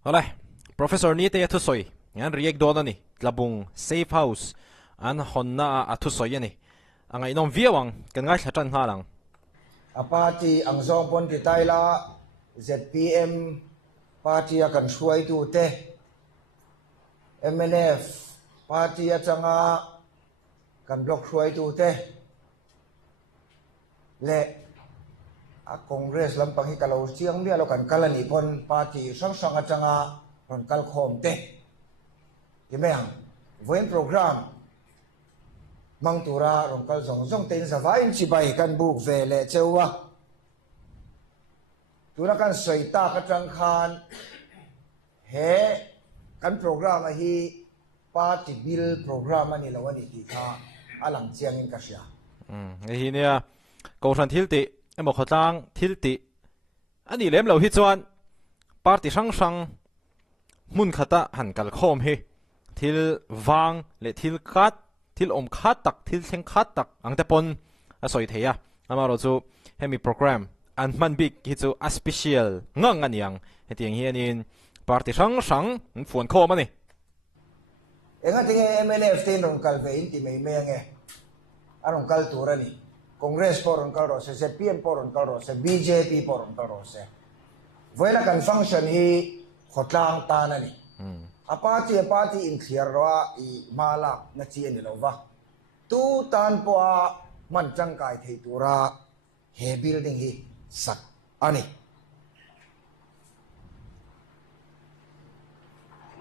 Oleh, Professor ni te atusoi. Yan riek doon ni labung safe house an honna atusoi ni. Ang inom viawang kan ngai hatan halang. Party ang zong pon ti Thailand ZPM party akan suai tu te MNF party atanga kan blok suai tu te le a Congress lampang hi kalau siang dia lo kan kalani pon party sang atanga ron kal khom te kimeng voin program mang tura rong kal zong ten savain chi bai kan buk ve le chewa tura kan soita ka tang khan he kan program hi party bill program ani lawani ti kha alang chiang in ka sia Hi nia ko ran thilti emo khotang thilti ani lem lo hi chuan party sang mun khata han kal khom hi thil wang le thil kat thil om khat tak thil theng khat tak ang te pon a soi theya amaro chu hemi program an man big hi chu a special ngang aniang hetiang hi anin party sang phun khom ani enga tinge MNF tin rong kal ve in ti mei me nge arong kal turani Congress po rong kal ro se ZPM po rong kal ro se BJP po rong kal ro se voila kan function hi khotlang tanani a party in clear ro I mala na chi ani lo wa tu tan po a man chang kai thei tura he building hi sak ani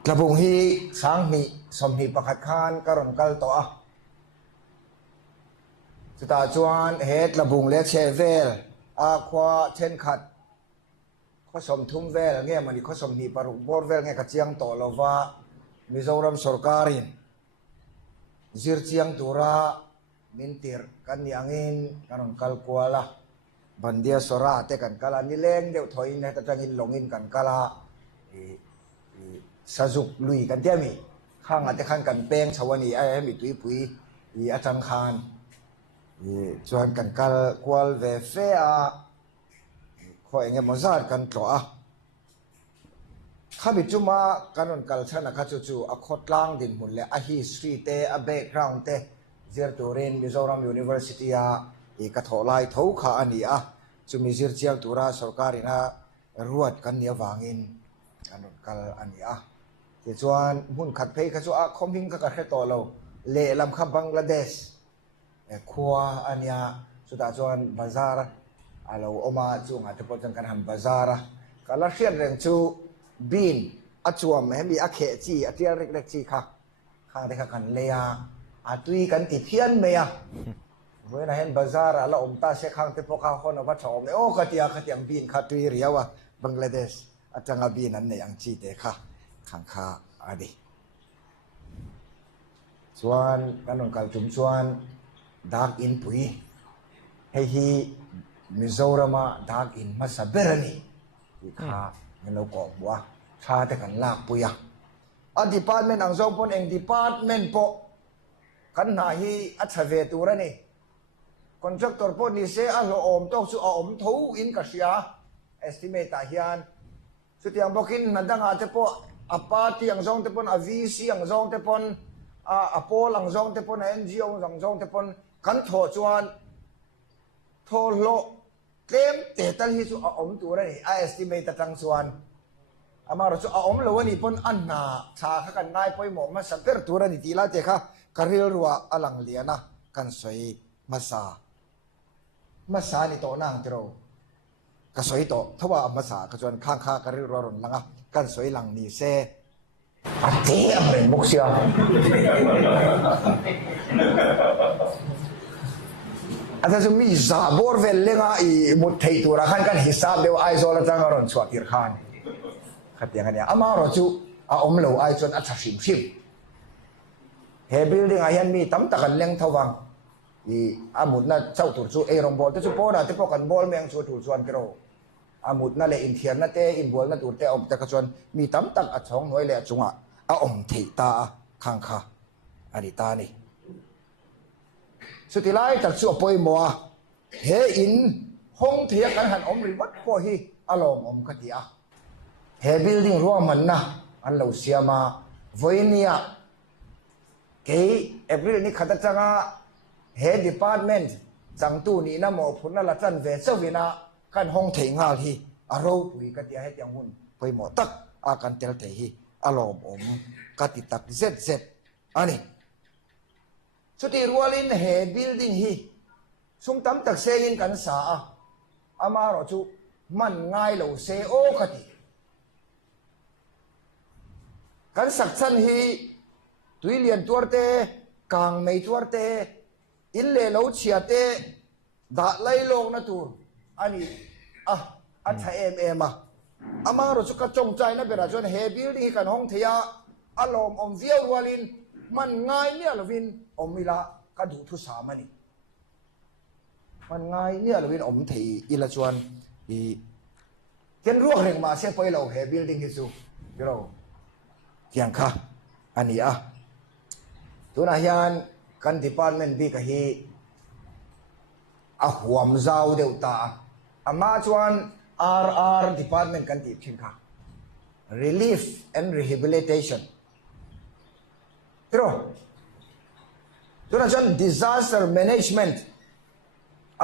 labung hi sang ni som hi pakhat khan karon kal to a chuta chuan het labung le chevel a khwa chen khat kho som thum vel nge mani kho som hi paruk bor vel nge ka chiang to lova Mizoram sarkarin zir chiang tura mintir kan yangin karon kal kuala bandia sora te kan kala ni leng deu thoi ne ta tangin longin kan kala sajuk lui kan tiami khang ate khan kan peng chawani ai mi tui pui I atang khan chuan kan kal kwal ve fe a kho enge mozat kan tlo a khabi chuma kanon kal chana kha chu a khotlang din hun le a history te a background te zir turin Mizoram University a ka tholai tho kha ani a chumi zir chiang tura sarkarina ruat kan nia wangin kanon kal ani a ti chuan mun khat phei kha chu a khomhing ka ka to lo le lam kha Bangladesh khua ania chuta chuan bazar alo oma chunga te potang kan han bazara kala hian reng chu bin achuam hemi a khe chi atial rek chi kha de kha kan leya atui kan ti thian meya voina hen bazar ala omta se khang te pokah hon wa thom o khatiang bin kha tui riawa Bangladesh atanga bin an nei ang chi te kha khang kha adi chuan kanon kal chum chuan dak in pui hei hi Mizorama dak in masaberani kha ngelo ko bua tha te kan lak puya a department ang zong pon eng department po kan na hi a chave turani contractor po ni se a lo om to chu a om tho in ka sia estimate ta hian chu tiang bokin nadanga te po a party ang zong te pon a VC ang zong te pon a pol ang zong te pon NGO ang zong te pon kan tho chuan tho lo claim te tal hi chu a om turani a estimate ta tang chuan amaro chu a om lo ani pon anna cha kha kan ngai poi mo ma saper turani tila te kha karil ruwa alang liana kan soi masa ni to nang tro ka soi to thawa masa ka chuan khang kha karil ruwa ron langa kan soi lang ni se ate amre muksia ata chu mi za bor vel lenga I mut thei tura khan kan hisab deu ai zola changaron chuakir khan khatiang ania amaro chu a omlo ai chon a thashim he building a hian mi tam takan leng thawang I amut na chau tur chu e rong bol te chu pona te pokan bol meng chu tur chuan kero amut na le in thian na te in bol na tur te om te ka chuan mi tam tak a chong noi le chunga a om thei ta khang kha ani ta ni sutilai tak chu poi mo he in hong thia kan han om ri wat ko hi alom om khatia he building ruang man na an lo siama voinia ke April ni khata changa he department changtu ni na mo phuna la chan ve chawina kan hong thei ngal hi aro pui ka tia he tiang hun poi mo tak a kan tel thei hi alom om ka ti tak zet ani chuti rualin he building hi sum tam tak se in kan sa a ama ro chu man ngai lo se o khati kan sak chan hi tuilian tuarte kang mei tuarte ille lo chiate da lai long na tur ani a tha em ama ro chu ka chong chai na bera jon he building hi kan hong thia alom om viau rualin man ngai ni alovin omila ka du thu sa mani man ngai ni alovin om thei ila chuan i ken ruak reng ma se poi lo he building hi chu biro kiang kha ani a tuna hian kan department bi ka hi a huam zau deuh ta ama chuan RR department kan ti thin kha relief and rehabilitation pero tuna chuan disaster management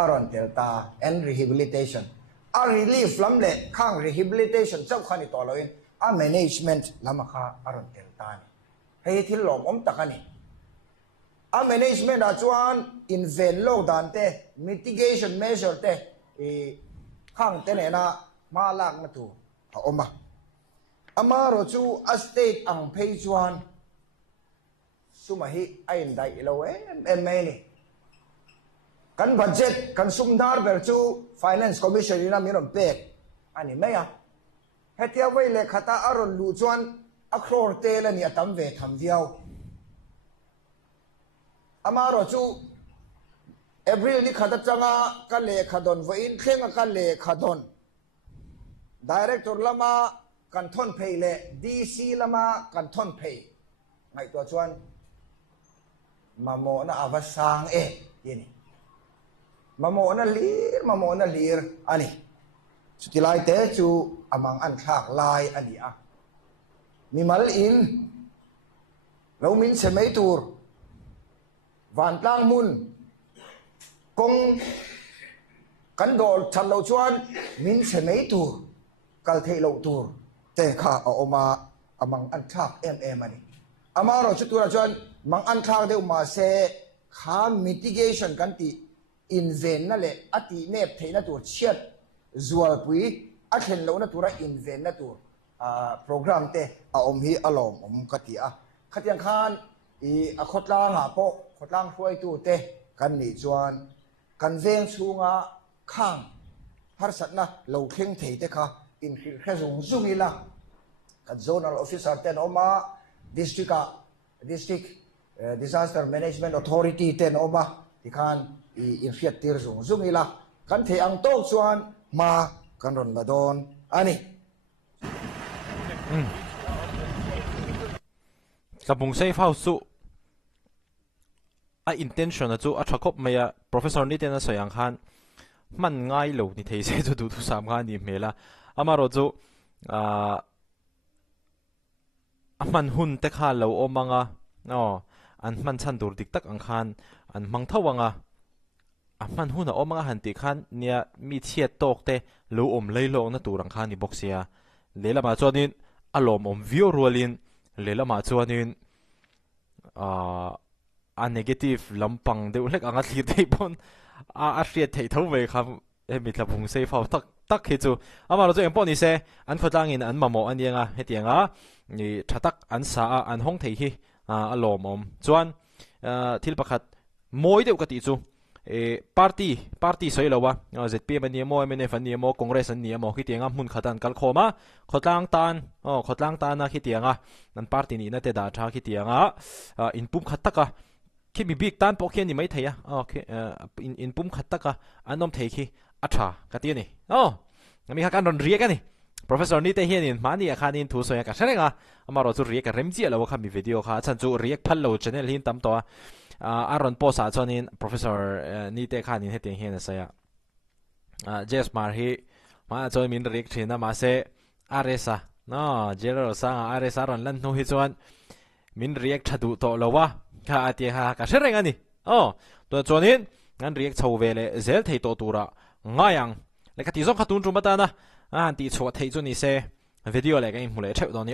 aron delta and rehabilitation a relief lam le khang rehabilitation chau khani to loin a management lama kha aron delta ni hei thil lom om takani a management a chuan invent lo dan te mitigation measure te e khang te ne na ma lak na tu a oma ama ro chu a state ang phei chuan suma hi ain dai lo em ni kan budget kan sumdar ber chu finance commission ina miron pek ani meya hetia wei le khata aron lu chuan a khror te la ni atam ve tham viau ama ro chu April ni khata changa ka le khadon vo in thlenga ka le khadon director lama kan thon phei le DC lama kan thon phei ngai to chuan mamo na avasang yeni mamo na lir ani chutilai te chu amang an thak lai ani a mi mal in lo min se mai tur van tlang mun kong kan dol chan lo chuan min se mai tur kal thei lo tur te kha a oma amang an thak em ani ama ro chu tur chuan mang an thak deuh ma se kha mitigation kan ti invent na le ati nep theina tur chiat zual pui a thlen lo na tura invent na tur program te a om hi alom om kati a khatiang khan i a khotlang ha po khotlang huai tu te kan ni chuan kan veng chunga khang har satna lo thleng thei te kha in khe zung zung ila kan zonal officer ten oma district disaster management authority ten oma ti khan in fiat tir zung zung ila kan thei ang tok chuan ma kan ron badon ani kapung safe house chu a intention a chu a thakop maya professor ni ten a soyang khan man ngai lo ni thei se chu du thu sam kha ni mela amaro chu a man hun te kha lo omanga an man chan dur dik tak ang khan an mang thawanga a man hun a omanga han ti khan nia mi chiat tok te lo om leilo na turang khan ni boxia lelama chuanin alom om view rolin lelama chuanin a negative lampang deuh hlek anga thlir thei pon a hriat thei tho ve kham emi thlapung sei fau tak hi chu amaro chu empon ni se an khotlangin an mamo anianga hetianga ni thatak an sa an hong thei hi alom om chuan thil pakhat moi deuh ka ti chu party soilawa ZPM ani mo MNF ani mo congress ani mo hitianga mun khatan kal khoma khotlang tan na hitianga nan party ni na te da tha hitianga inpum khataka khi mi big tan pokhian ni mai theya inpum khataka anom thei khi atha kati ni ngami kha kan ron ria ka ni professor ni te hianin mani akhanin thu soya ka hrenga amaro chu ria ka remchi alo kha mi video kha chan chu riak phal lo channel hin tam to aron posa chonin professor ni te khanin heting hian saya jes mar hi ma choi min riak thina ma se aresa nó general sang are saron lan no hi chuan min react thadu to lowa kha ati ha ka sereng ani to chuanin ngan react chho ve le zel thei to tura ngayang le ka ti zong khatun tum bata na an ti chho thei chu ni se video le ka in hule theu do ni